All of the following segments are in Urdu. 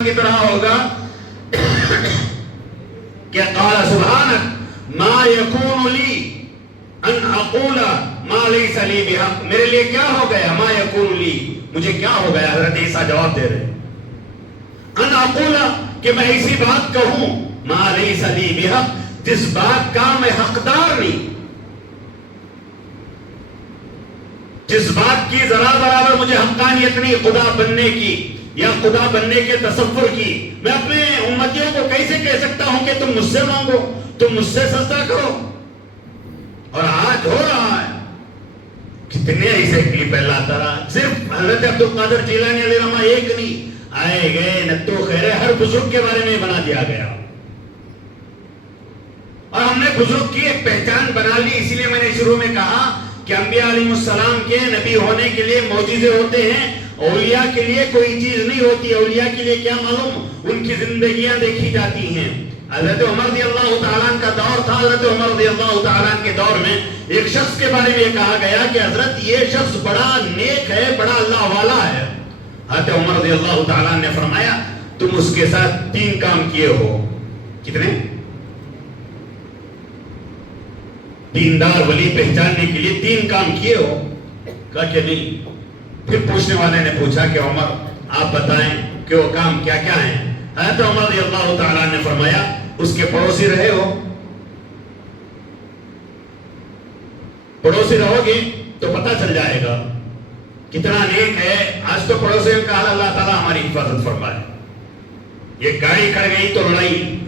کی طرح ہوگا کہ قال سبحانک ما یکون لی ان اقول ما لیس لی بحق، میرے لیے کیا ہو گیا، ما یکون لی، مجھے کیا ہو گیا، حضرت عیسیٰ جواب دے رہے ان اقول کہ میں ایسی بات کہوں ما لیس لی بحق جس بات کا میں حقدار نہیں، جس بات کی ذرا برابر مجھے حقانیت نہیں خدا بننے کی یا خدا بننے کے تصور کی، میں اپنے امتیوں کو کیسے کہہ سکتا ہوں کہ تم مجھ سے مانگو، تم مجھ سے سجدہ کرو، اور آج ہو رہا ہے۔ کتنے ایسے کلپ اللہ تعالیٰ، صرف حضرت عبدالقادر جیلانی علیہ الرحمہ ایک نہیں، آئے گئے نتو خیرے ہر بزرگ کے بارے میں بنا دیا گیا، اور ہم نے بزرگ کی ایک پہچان بنا لی۔ اسی لیے میں نے شروع میں کہا کہ انبیاء علیہ السلام کے نبی ہونے کے لیے معجزے ہوتے ہیں، اولیاء کے لیے کوئی چیز نہیں ہوتی۔ اولیاء کے لیے کیا معلوم، ان کی زندگیاں دیکھی جاتی ہیں۔ حضرت عمر رضی اللہ تعالیٰ کا دور تھا، حضرت عمر رضی اللہ تعالیٰ کے دور میں ایک شخص کے بارے میں یہ کہا گیا کہ حضرت یہ شخص بڑا نیک ہے، بڑا اللہ والا ہے۔ حضرت عمر رضی اللہ تعالیٰ نے فرمایا تم اس کے ساتھ 3 کام کیے ہو۔ کتنے؟ دیندار ولی پہچاننے کے لیے 3 کام کیے ہو؟ کہا کہ نہیں۔ پھر پوچھنے والے نے پوچھا کہ عمر آپ بتائیں کہ وہ کام کیا کیا ہیں؟ حضرت عمر رضی اللہ تعالیٰ نے فرمایا اس کے پڑوسی رہے ہو، پڑوسی رہو گے تو پتہ چل جائے گا کتنا نیک ہے۔ آج تو پڑوسیوں کا حال اللہ تعالیٰ ہماری حفاظت فرمائے۔ یہ گاڑی کھڑ گئی تو لڑائی،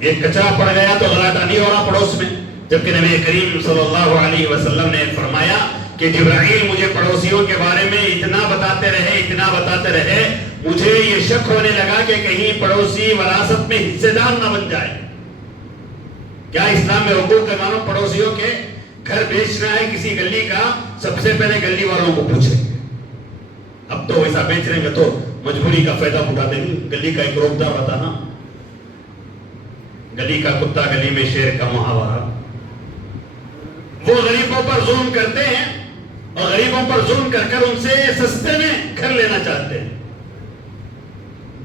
یہ کچرا پڑ گیا تو غلاٹا نہیں ہو رہا پڑوس میں، جبکہ نبی کریم صلی اللہ علیہ وسلم نے فرمایا کہ جبرائیل مجھے پڑوسیوں کے بارے میں اتنا بتاتے رہے، مجھے یہ شک ہونے لگا کہ کہیں پڑوسی وراثت میں حصے دار نہ بن جائے۔ کیا اسلام میں حقوق کے مانو پڑوسیوں کے گھر بیچنا ہے کسی گلی کا، سب سے پہلے گلی والوں کو پوچھیں۔ اب تو ویسا بیچ رہے ہیں تو مجبوری کا فائدہ اٹھا دیں گے۔ گلی کا ایک روکدار ہوتا نا، گلی کا کتا گلی میں شیر کا محاورہ، وہ غریبوں پر ظلم کرتے ہیں اور غریبوں پر ظلم کر کر ان سے سستے میں گھر لینا چاہتے ہیں۔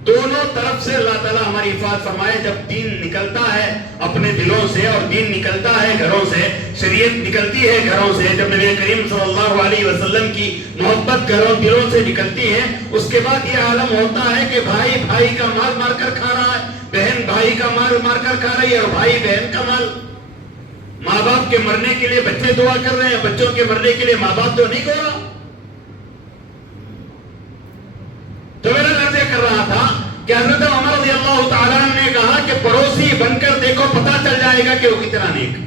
دونوں طرف سے اللہ تعالیٰ ہماری حفاظت فرمائے۔ جب دین نکلتا ہے اپنے دلوں سے اور دین نکلتا ہے گھروں سے، شریعت نکلتی ہے گھروں سے، جب نبی کریم صلی اللہ علیہ وسلم کی محبت گھروں دلوں سے نکلتی ہے، اس کے بعد یہ عالم ہوتا ہے کہ بھائی بھائی کا مال مار کر کھا رہا ہے، بہن بھائی کا مال مار کر کھا رہی ہے، اور بھائی بہن کا مال۔ ماں باپ کے مرنے کے لیے بچے دعا کر رہے ہیں، بچوں کے مرنے کے لیے ماں باپ تو نہیں کر رہا۔ تو میرا عرض کر رہا تھا کہ حضرت عمر رضی اللہ تعالیٰ نے کہا کہ پڑوسی بن کر دیکھو پتہ چل جائے گا کہ وہ کتنا نیک ہے،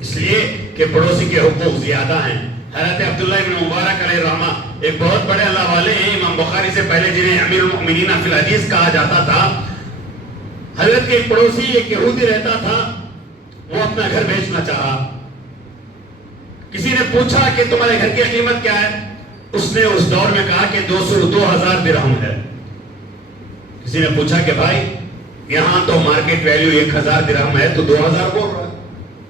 اس لیے کہ پڑوسی کے حقوق زیادہ ہیں۔ حضرت عبداللہ بن مبارک علیہ الرحمہ ایک بہت بڑے اللہ والے ہیں، امام بخاری سے پہلے جنہیں امیر المؤمنین فی الحدیث کہا جاتا تھا۔ حضرت کے ایک پڑوسی ایک یہودی رہتا تھا، وہ اپنا گھر بیچنا چاہا۔ کسی نے پوچھا کہ تمہارے گھر کی قیمت کیا ہے؟ اس نے اس دور میں کہا کہ 2000 درہم ہے۔ کسی نے پوچھا کہ بھائی یہاں تو مارکیٹ ویلیو 1000 درہم ہے، تو 2000 بول رہا ہے۔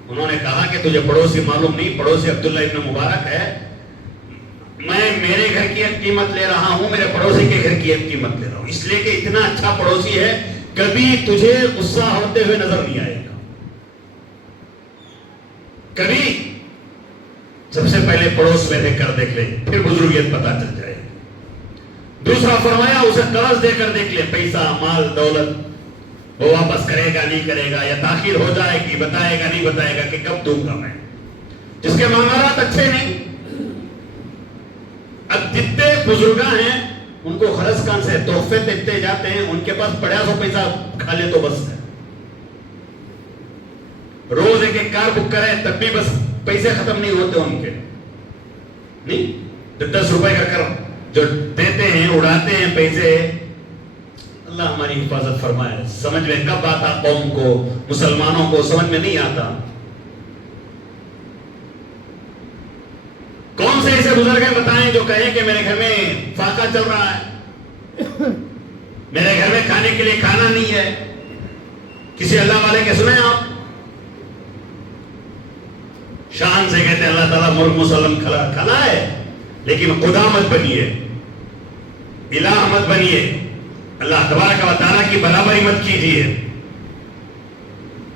انہوں نے کہا کہ تجھے پڑوسی معلوم نہیں، پڑوسی عبداللہ ابن مبارک ہے، میں میرے گھر کی ایک قیمت لے رہا ہوں، میرے پڑوسی کے گھر کی ایک قیمت لے رہا ہوں، اس لیے کہ اتنا اچھا پڑوسی ہے کبھی تجھے غصہ ہوتے ہوئے نظر نہیں آئے گا، کبھی سب سے پہلے پڑوس میں دیکھ کر دیکھ لے، پھر بزرگیت پتہ چل جائے گی۔ دوسرا فرمایا اسے قرض دے کر دیکھ لے، پیسہ مال دولت وہ واپس کرے گا نہیں کرے گا، یا تاخیر ہو جائے گی، بتائے گا نہیں بتائے گا کہ کب دوں گا میں۔ جس کے معاملات اچھے نہیں، اب جتنے بزرگاں ہیں ان کو خرچ کہاں سے، تحفے دیتے جاتے ہیں، ان کے پاس پڑا سو پیسہ کھا لے تو بس ہے، روز ایک کار بک کرے تب بھی بس پیسے ختم نہیں ہوتے ان کے، نہیں 10 روپے کا کرم جو دیتے ہیں اڑاتے ہیں پیسے۔ اللہ ہماری حفاظت فرمائے۔ سمجھ میں کب آتا قوم کو، مسلمانوں کو سمجھ میں نہیں آتا۔ کون سے ایسے بزرگ ہیں بتائیں جو کہیں کہ میرے گھر میں فاقہ چل رہا ہے، میرے گھر میں کھانے کے لیے کھانا نہیں ہے؟ کسی اللہ والے کے سنیں آپ؟ شان سے کہتے ہیں اللہ تعالیٰ مرغ مسلم کھلا ہے، لیکن خدا مت بنیے، الہ مت بنیے، اللہ تبارک و تعالیٰ کی برابری مت کیجیے.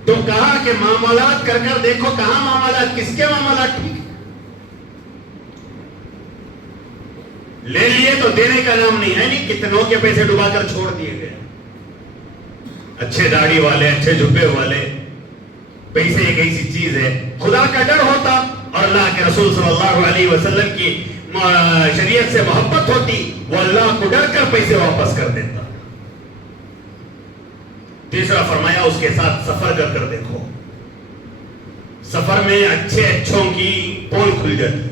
تو کہا کہ معاملات کر کر دیکھو کہاں معاملات, کس کے معاملات ٹھیک لے لیے تو دینے کا نام نہیں ہے. نہیں کتنوں کے پیسے ڈبا کر چھوڑ دیے گئے. اچھے داڑھی والے, اچھے جھبے والے. پیسے ایک ایسی چیز ہے, خدا کا ڈر ہوتا اور اللہ کے رسول صلی اللہ علیہ وسلم کی شریعت سے محبت ہوتی, وہ اللہ کو ڈر کر پیسے واپس کر دیتا. تیسرا فرمایا اس کے ساتھ سفر کر کر دیکھو. سفر میں اچھے اچھوں کی پول کھل جاتی ہے.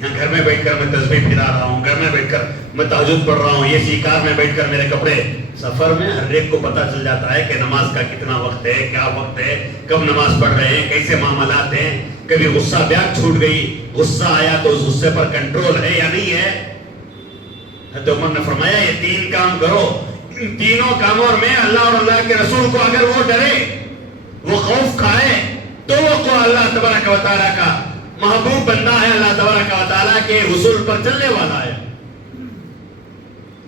یہاں گھر میں بیٹھ کر میں تسبیح پھرا رہا ہوں, گھر میں بیٹھ کر میں تہجد پڑھ رہا ہوں, یہ شکار میں بیٹھ کر میرے کپڑے. سفر میں ہر ایک کو پتا چل جاتا ہے کہ نماز کا کتنا وقت ہے, کیا وقت ہے, کب نماز پڑھ رہے ہیں, کیسے معاملات ہیں. کبھی غصہ بیاگ چھوٹ گئی, غصہ آیا تو اس غصے پر کنٹرول ہے یا نہیں ہے. حضرت عمر نے فرمایا یہ 3 کام کرو, ان تینوں کاموں میں اللہ اور اللہ کے رسول کو اگر وہ ڈرے, وہ خوف کھائے, تو وہ اللہ تبارک و تعالیٰ کا محبوب بندہ ہے, اللہ تبارک و تعالیٰ کے حصول پر چلنے والا ہے.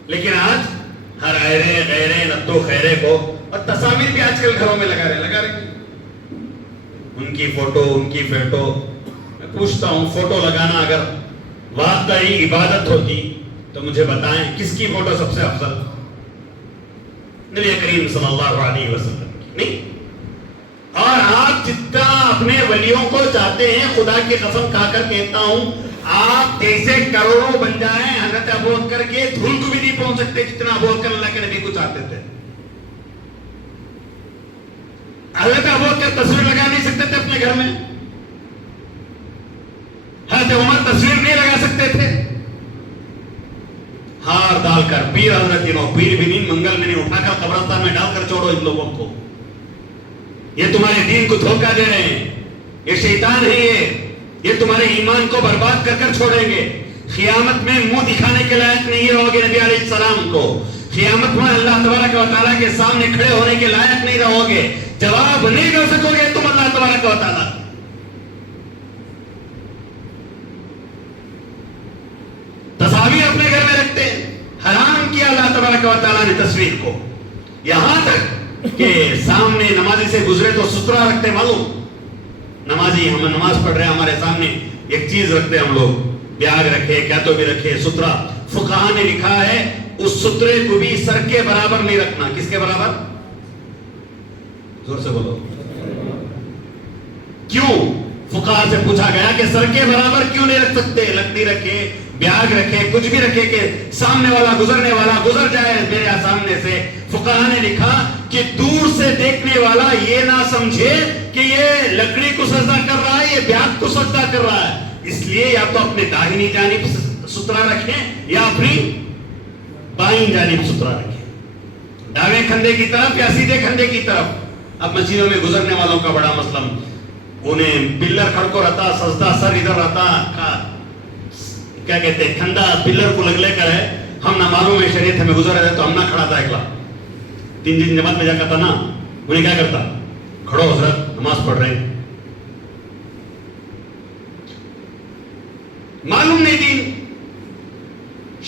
لیکن آج ہر ایرے غیرے نتو خیرے کو, اور تصاویر بھی آج کل گھروں میں لگا رہے ان کی فوٹو, ان کی فوٹو. میں پوچھتا ہوں فوٹو لگانا اگر واقعی عبادت ہوتی تو مجھے بتائیں کس کی فوٹو سب سے افضل؟ نبی کریم صلی اللہ علیہ وسلم کی نہیں. اور آپ جتنا اپنے ولیوں کو چاہتے ہیں, خدا کی قسم کھا کر کہتا ہوں, آپ جیسے کروڑوں بن جائیں, حضرت ابوبکر کے دھول کو بھی نہیں پہنچ سکتے جتنا ابوبکر اللہ کے نبی کو چاہتے تھے. حضرت ابوبکر تصویر لگا نہیں سکتے تھے اپنے گھر میں, حضرت عمر تصویر نہیں لگا سکتے تھے. ہار ڈال کر پیر حضرت پیر بھی نہیں, منگل میں نہیں, اٹھا کر قبرستان میں ڈال کر چھوڑو ان لوگوں کو. یہ تمہارے دین کو دھوکہ دے رہے ہیں, یہ شیطان ہے, یہ تمہارے ایمان کو برباد کر کر چھوڑیں گے. قیامت میں منہ دکھانے کے لائق نہیں رہو گے نبی علیہ السلام کو. قیامت میں اللہ تبارک و تعالیٰ کے سامنے کھڑے ہونے کے لائق نہیں رہو گے, جواب نہیں کر سکو گے تم اللہ تبارک و تعالیٰ. تصاویر اپنے گھر میں رکھتے ہیں, حرام کیا اللہ تبارک و تعالیٰ نے تصویر کو. یہاں تک کہ سامنے نمازی سے گزرے تو سترا رکھتے. معلوم نمازی, ہم نماز پڑھ رہے ہیں, ہمارے سامنے ایک چیز رکھتے ہم لوگ, بیاگ رکھے, کیا تو بھی رکھے, سترا. فقہاء نے لکھا ہے اس سترے کو بھی سر کے برابر نہیں رکھنا. کس کے برابر؟ زور سے بولو. کیوں؟ فقہاء سے پوچھا گیا کہ سر کے برابر کیوں نہیں رکھ سکتے؟ لکڑی رکھے, بیاگ رکھے, کچھ بھی رکھے کہ سامنے والا گزرنے والا گزر جائے میرے سامنے سے. فقہاء نے لکھا کہ دور سے دیکھنے والا یہ نہ سمجھے کہ یہ لکڑی کو سجدہ کر رہا ہے, یہ بیاگ کو سجدہ کر رہا ہے. اس لیے یا تو اپنے داہنی جانب سترا رکھیں یا اپنی بائیں جانب سترا رکھیں, داویں کھندے کی طرف یا سیدھے کھندے کی طرف. اب مسجدوں میں گزرنے والوں کا بڑا مسئلہ, انہیں پلر کھڑ کو رہتا, سجدہ سر ادھر رہتا, کیا کہتے ہیں, کھندا پلر کو لگ لے کر ہے. ہم نہ معلوم ہے شریعت ہمیں گزر رہے تو ہم نہ کھڑا تھا. اکلا 3 دن جماعت میں جا کرتا نا, انہیں کیا کرتا, کھڑو حضرت نماز پڑھ رہے ہیں. معلوم نہیں دین,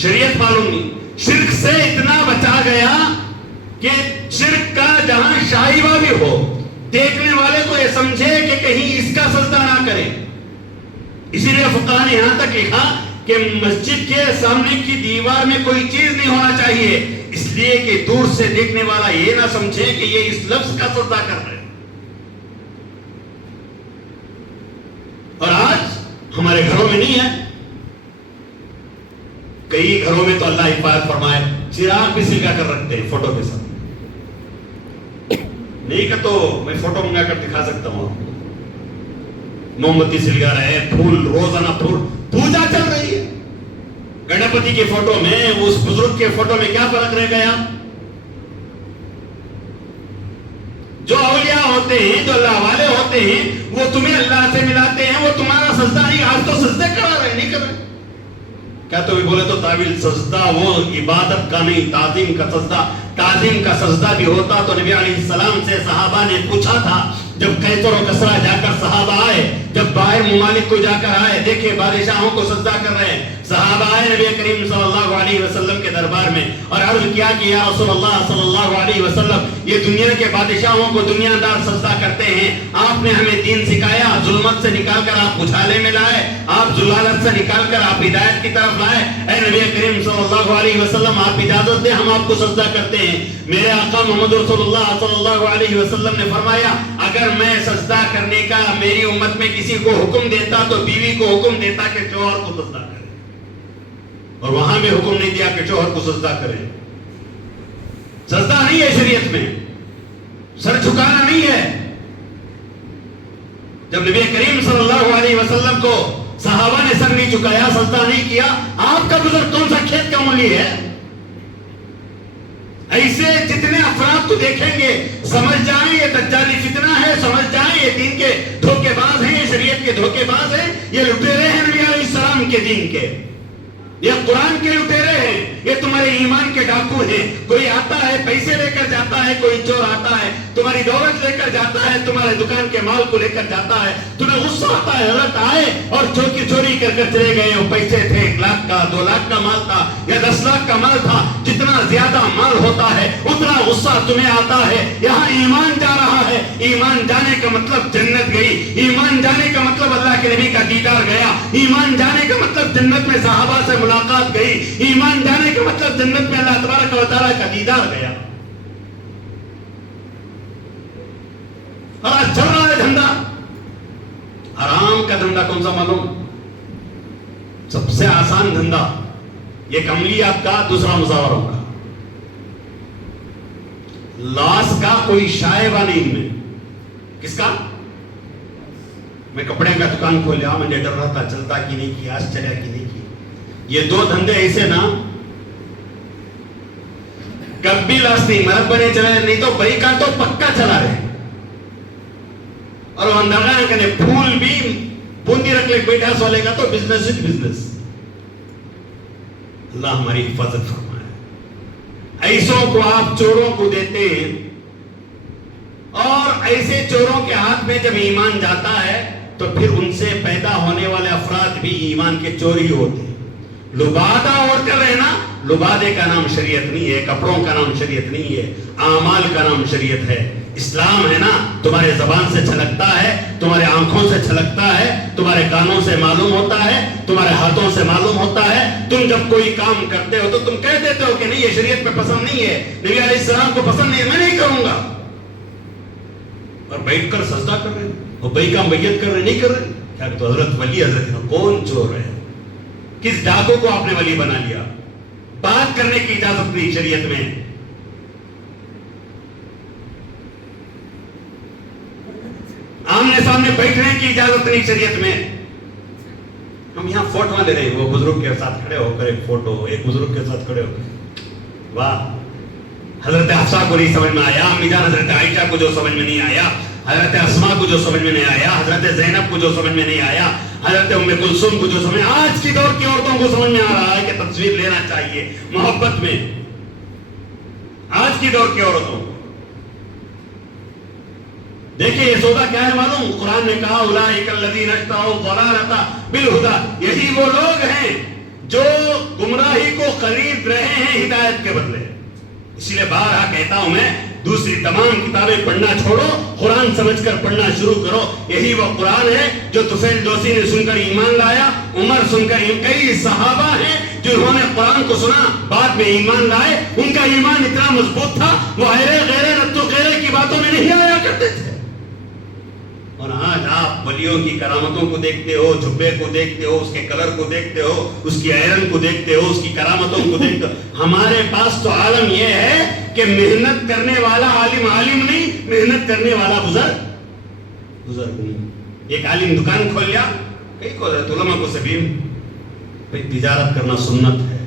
شریعت معلوم نہیں. شرک سے اتنا بچا گیا کہ شرک کا جہاں شائبہ بھی ہو, دیکھنے والے کو یہ سمجھے کہ کہیں اس کا سجدہ نہ کرے. اسی لیے فقہاء نے یہاں تک لکھا کہ مسجد کے سامنے کی دیوار میں کوئی چیز نہیں ہونا چاہیے, اس لیے کہ دور سے دیکھنے والا یہ نہ سمجھے کہ یہ اس لفظ کا سجدہ کر رہے. اور آج ہمارے گھروں میں نہیں ہے, کئی گھروں میں تو اللہ حفاظت فرمائے چراغ بھی سلگا کر رکھتے ہیں فوٹو کے ساتھ. نہیں کہ تو میں فوٹو منگا کر دکھا سکتا ہوں آپ کو. موم بتی سلگا رہے ہیں, پھول روزانہ پھول, پوجا چل رہی ہے. گنپتی کے فوٹو میں, اس بزرگ کے فوٹو میں کیا فرق رہ گیا؟ جو اولیاء ہوتے ہیں, جو اللہ والے ہوتے ہیں, وہ تمہیں اللہ سے ملاتے ہیں, وہ تمہارا سجدہ نہیں, آج تو سجدے کرا رہے نہیں کر رہے. کیا تو بھی بولے تو تعویل, سجدہ وہ عبادت کا نہیں, تعظیم کا سجدہ تعظیم کا سجدہ بھی ہوتا تو نبی علیہ السلام سے صحابہ نے پوچھا تھا، جب قیصر و کسریٰ جا کر صحابہ آئے، جب باہر ممالک کو جا کر آئے، دیکھے بادشاہوں کو سجدہ کر رہے ہیں، صحابہ آئے نبی کریم صلی اللہ علیہ وسلم کے دربار میں اور عرض کیا کہ یا رسول اللہ صلی اللہ علیہ وسلم، یہ دنیا کے بادشاہوں کو دنیا دار سجدہ کرتے ہیں، آپ نے ہمیں دین سکھایا، ظلمت سے نکال کر آپ اجالے میں لائے، آپ ضلالت سے نکال کر آپ ہدایت کی طرف لائے، اے نبی کریم صلی اللہ علیہ وسلم آپ اجازت دیں، ہم آپ کو سجدہ کرتے ہیں۔ میرے آقا محمد رسول اللہ صلی اللہ علیہ وسلم نے فرمایا، اگر میں سجدہ کرنے کا میری امت میں کسی کو حکم دیتا تو بیوی کو حکم دیتا کہ شوہر کو سجدہ کرے، اور وہاں بھی حکم نہیں دیا کہ شوہر کو سجدہ کرے۔ سجدہ نہیں ہے شریعت میں، سر جھکانا نہیں ہے۔ جب نبی کریم صلی اللہ علیہ وسلم کو صحابہ نے سر نہیں جھکایا، سجدہ نہیں کیا، آپ کا گزر کون سا کھیت کا مولی ہے؟ ایسے جتنے افراد کو دیکھیں گے سمجھ جائیں یہ دجالی فتنہ ہے، سمجھ جائیں یہ دین کے دھوکے باز ہیں، یہ شریعت کے دھوکے باز ہیں، یہ لٹیرے ہیں نبی علیہ السلام کے دین کے، یہ قرآن کے لٹیرے ہیں، یہ تمہارے ایمان کے ڈاکو ہیں۔ کوئی آتا ہے پیسے لے کر جاتا ہے، کوئی چور آتا ہے تمہاری دولت لے کر جاتا ہے، تمہارے دکان کے مال کو لے کر جاتا ہے، تمہیں غصہ آتا ہے، حضرت آئے اور چوری کر کر چلے گئے، وہ پیسے تھے 1 لاکھ کا، 2 لاکھ کا مال تھا یا 10 لاکھ کا مال تھا، جتنا زیادہ مال ہوتا ہے اتنا غصہ تمہیں آتا ہے۔ یہاں ایمان جا رہا ہے، ایمان جانے کا مطلب جنت گئی، ایمان جانے کا مطلب اللہ کے نبی کا دیدار گیا، ایمان جانے کا مطلب جنت میں صحابہ سے ملاقات گئی، ایمان جانے کا مطلب جنت میں اللہ تبارک و تعالیٰ کا دیدار گیا۔ اور آج چل رہا ہے دھندا، حرام کا دھندا کون سا معلوم؟ سب سے آسان دھندا یہ عملیات کا، دوسرا مزاوروں کا، لاس کا کوئی شائبہ نہیں میں۔ کس کا؟ میں کپڑے کا دکان کھولیا، مجھے ڈر رہا تھا چلتا کی نہیں کی، آج چلیا کی نہیں کی۔ یہ 2 دھندے ایسے نا کبھی لاس نہیں، مرد بنے چلے نہیں تو بری کا تو پکا چلا رہے، اور اندازہ کرنے پھول بھی بوندی رکھ لے بیٹھا سوالے کا تو بزنس وچ بزنس۔ اللہ ہماری حفاظت فرمائے۔ ایسوں کو آپ چوروں کو دیتے ہیں، اور ایسے چوروں کے ہاتھ میں جب ایمان جاتا ہے تو پھر ان سے پیدا ہونے والے افراد بھی ایمان کے چور ہی ہوتے ہیں۔ لبادہ اوڑھ کر رہنا، لبادے کا نام شریعت نہیں ہے، کپڑوں کا نام شریعت نہیں ہے، اعمال کا نام شریعت ہے۔ اسلام ہے نا، تمہارے زبان سے چھلکتا ہے، تمہارے آنکھوں سے چھلکتا ہے، تمہارے کانوں سے معلوم ہوتا ہے، تمہارے ہاتھوں سے معلوم ہوتا ہے۔ تم جب کوئی کام کرتے ہو تو تم کہہ دیتے ہو کہ نہیں یہ شریعت میں پسند نہیں ہے، نبی علیہ السلام کو پسند نہیں ہے، میں نہیں کروں گا، اور بیٹھ کر سجدہ کر رہے اور بھائی کا میت کر رہے، نہیں کر رہے۔ کیا تو حضرت ولی حضرت کون چور ہے؟ کس ڈاکو کو آپ نے ولی بنا لیا؟ بات کرنے کی اجازت نہیں شریعت میں۔ آمنے سامنے بیٹھنے کی اجازت نہیں شریعت میں۔ ہم یہاں فوٹو لے رہے ہیں، وہ بزرگ کے ساتھ کھڑے ہو کر ایک فوٹو، ایک بزرگ کے ساتھ کھڑے ہو کر، واہ، حضرت حفصہ کو نہیں سمجھ میں آیا، امی جان حضرت عائشہ کو جو سمجھ میں نہیں آیا، حضرت اسماء کو جو سمجھ میں نہیں آیا، حضرت زینب کو جو سمجھ میں نہیں آیا، حضرت ام کلثوم کو جو سمجھ، آج کی دور کی عورتوں کو سمجھ میں آ رہا ہے کہ تصویر لینا چاہیے محبت میں۔ آج کی دور کی عورتوں دیکھیں یہ سودا کیا ہے معلوم؟ قرآن نے کہا اولئک الذین اشتروا الضلالۃ بالہدی، یہی وہ لوگ ہیں جو گمراہی کو خرید رہے ہیں ہدایت کے بدلے۔ اسی لیے بارہا کہتا ہوں میں، دوسری تمام کتابیں پڑھنا چھوڑو، قرآن سمجھ کر پڑھنا شروع کرو۔ یہی وہ قرآن ہے جو طفیل دوسی نے سن کر ایمان لایا، عمر سن کر، کئی صحابہ ہیں جنہوں نے قرآن کو سنا بعد میں ایمان لائے، ان کا ایمان اتنا مضبوط تھا وہ غیرے نتو غیرے کی باتوں میں نہیں آیا کرتے تھے۔ اور آج آپ ولیوں کی کرامتوں کو دیکھتے ہو، جھبے کو دیکھتے ہو، اس کے کلر کو دیکھتے ہو، اس کی آئرن کو دیکھتے ہو، اس کی کرامتوں کو دیکھتے ہو۔ ہمارے پاس تو عالم یہ ہے کہ محنت کرنے والا عالم عالم نہیں، محنت کرنے والا بزرگ نہیں۔ ایک عالم دکان کھول لیا، کئی کو علماء کو سبیم، بھئی تجارت کرنا سنت ہے،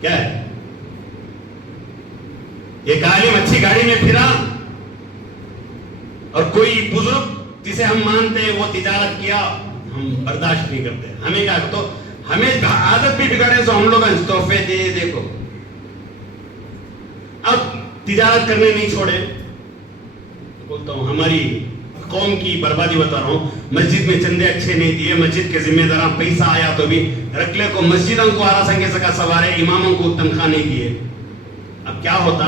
کیا ہے؟ ایک عالم اچھی گاڑی میں پھرا اور کوئی بزرگ جسے ہم مانتے ہیں وہ تجارت کیا، ہم برداشت نہیں کرتے۔ ہمیں کیا تو ہمیں عادت بھی بگڑے تو ہم لوگ تحفے دے، دیکھو اب تجارت کرنے نہیں چھوڑے. بولتا ہوں ہماری قوم کی بربادی بتا رہا ہوں. مسجد میں چندے اچھے نہیں دیے, مسجد کے ذمہ داران پیسہ آیا تو بھی رکلے کو مسجدوں کو آرا سنگے سکا سوارے, اماموں کو تنخواہ نہیں دیے. اب کیا ہوتا,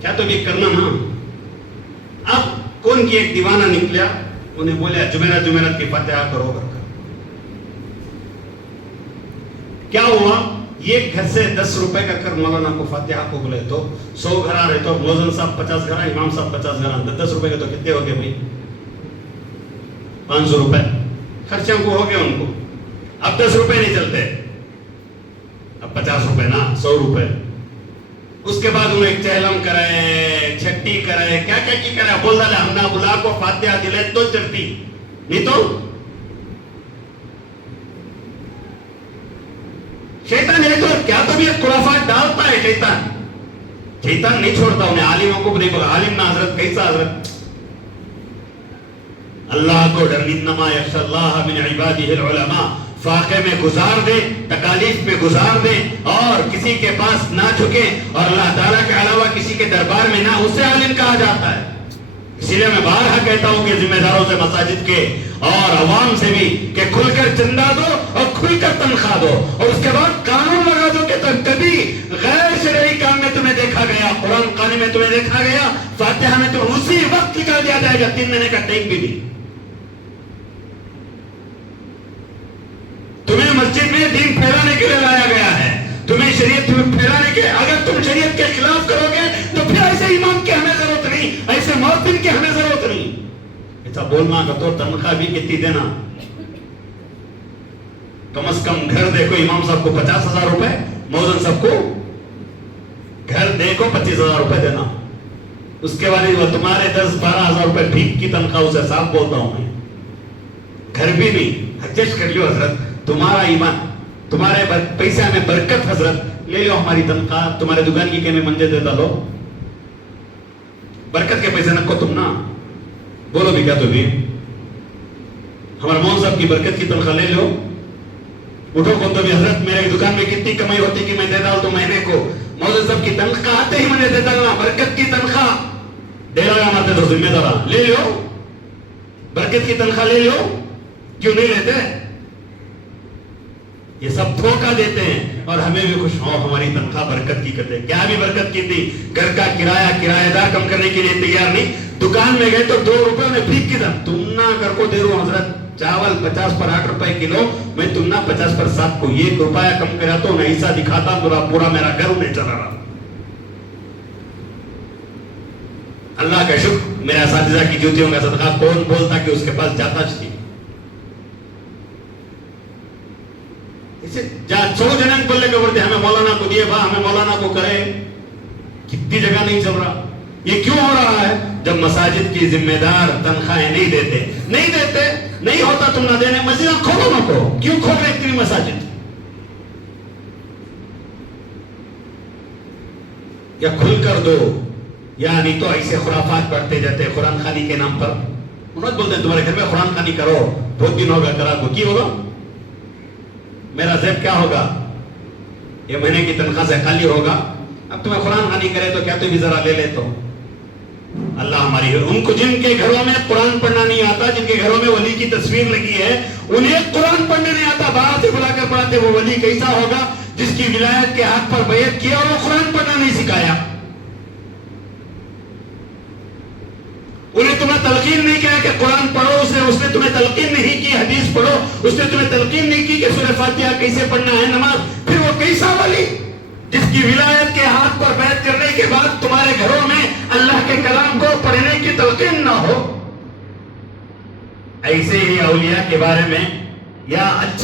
کیا تو بھی کرنا نا. اب کون کی ایک دیوانہ نکلا, انہیں بولے جمعرات کی فاتحہ کرو کر. کیا ہوا, یہ گھر سے 10 روپے کا کر مولانا کو فاتحہ کو بولے تو 100 گھر آ رہے تو موزن صاحب 50 گھر, امام صاحب 50 گھر, 10 روپے کے تو کتنے ہو گئے بھائی, 500 روپے خرچوں کو ہو گئے ان کو. اب 10 روپے نہیں چلتے, اب 50 روپے نا, 100 روپے. اس کے بعد انہیں ایک چہلم کرے, چھٹی کرے, کیا کیا کی کرے. بول ڈالے ہم نہ بلا کو فاتحہ دلے تو چلتی, نہیں تو شیطان ہے. تو کیا تو بھی خرافات ڈالتا ہے شیطان. شیطان نہیں چھوڑتا انہیں. عالموں کو نہیں بولا عالم نہ حضرت, کیسا حضرت, اللہ کو ڈر, انما یخشی اللہ من عبادہ العلماء. فاقے میں گزار دے, تکالیف میں گزار دے, اور کسی کے پاس نہ جھکے, اور اللہ تعالیٰ کے علاوہ کسی کے دربار میں نہ, اسے عالم کہا جاتا ہے. اسی لیے میں بارہا کہتا ہوں کہ ذمہ داروں سے مساجد کے اور عوام سے بھی کہ کھل کر چندہ دو اور کھل کر تنخواہ دو, اور اس کے بعد قانون لگا دو کہ کبھی غیر شرعی کام میں تمہیں دیکھا گیا, قرآن خوانی میں تمہیں دیکھا گیا, فاتحہ میں تو اسی وقت نکال دیا جائے گا, 3 مہینے کا ٹائم بھی نہیں. تمہیں مسجد میں دین پھیلانے کے لیے لایا گیا ہے, تمہیں شریعت پھیلانے کے. اگر تم شریعت کے خلاف کرو گے تو پھر ایسے امام کی ہمیں ضرورت نہیں, ایسے مؤذن کی ہمیں ضرورت نہیں. ایسا بولنا کہ تو تنخواہ بھی کتنی دینا, کم از کم گھر دیکھو امام صاحب کو 50,000 روپے, مؤذن صاحب کو گھر دیکھو 25,000 روپے دینا. اس کے بعد وہ تمہارے 10-12,000 روپے بھیک کی تنخواہ, اسے صاف بولتا ہوں میں, گھر بھی نہیں. ایڈجسٹ کر لو حضرت, تمہارا ایمان, تمہارے پیسے میں برکت حضرت, لے لو ہماری تنخواہ, تمہارے دکان کی میں منجے دیتا لو, برکت کے پیسے نکو تم نا. بولو بھی کیا تو بھی, ہمارے مون صاحب کی برکت کی تنخواہ لے لو. اٹھو کو تو بھی حضرت میرے دکان میں کتنی کمائی ہوتی کہ میں دے ڈال تو مہینے کو, مولوی صاحب کی تنخواہ آتے ہی مجھے دے ڈالنا, برکت کی تنخواہ دے رہا ہمارے تو ذمہ دار, لے لو برکت کی تنخواہ لے لو, کیوں نہیں لیتے. یہ سب دھوکہ دیتے ہیں, اور ہمیں بھی خوش ہو ہماری تنخواہ برکت کی کرتے. کیا بھی برکت کی تھی, گھر کا کرایہ دار کم کرنے کے لیے تیار نہیں. دکان میں گئے تو 2 روپے میں بھیک کی تھا, تم نہ گھر کو دے رہا ہوں حضرت, چاول 50 پر 8 روپے کلو, میں تم نہ 50 پر 7 کو 1 روپیہ کم کرا تو نہ ایسا دکھاتا, پورا میرا گھر انہیں چلا رہا. اللہ کا شکر, میرے اساتذہ کی جوتیوں کا صدقہ کون بولتا کہ اس کے پاس جاتا تھی. جہاں 100 جنن بولنے کے بولتے ہمیں مولانا کو دیے, ہمیں مولانا کو کرے, کتنی جگہ نہیں چل رہا. یہ کیوں ہو رہا ہے؟ جب مساجد کی ذمہ دار تنخواہیں نہیں دیتے, نہیں ہوتا تم نہ دینے, مسجد کھولو نہ کو, کیوں کھول رہے اتنی مساجد, یا کھل کر دو, یا نہیں تو ایسے خرافات بڑھتے جاتے قرآن خوانی کے نام پر. انہوں بولتے ہیں تمہارے گھر میں قرآن خوانی کرو, بہت دن ہوگا کرا کو, کی ہوگا, میرا زیب کیا ہوگا, یہ مہینے کی تنخواہ سے خالی ہوگا. اب تمہیں قرآن خوانی کرے تو کیا تو بھی ذرا لے لے تو. اللہ ہماری, ان کو جن کے گھروں میں قرآن پڑھنا نہیں آتا, جن کے گھروں میں ولی کی تصویر لگی ہے, انہیں قرآن پڑھنے نہیں آتا, باہر سے بلا کر پڑھاتے. وہ ولی کیسا ہوگا جس کی ولایت کے ہاتھ پر بیعت کیا اور وہ قرآن پڑھنا نہیں سکھایا. انہیں تمہیں تلقین نہیں کیا کہ قرآن پڑھو, اس نے تمہیں تلقین نہیں کی حدیث پڑھو, اس نے تمہیں تلقین نہیں کی کہ سورہ فاتحہ کیسے پڑھنا ہے نماز. پھر وہ کیسا ولی جس کی ولایت کے ہاتھ پر بیعت کرنے کے بعد تمہارے گھروں میں اللہ کے کلام کو پڑھنے کی تلقین نہ ہو. ایسے ہی اولیاء کے بارے میں یا اچھا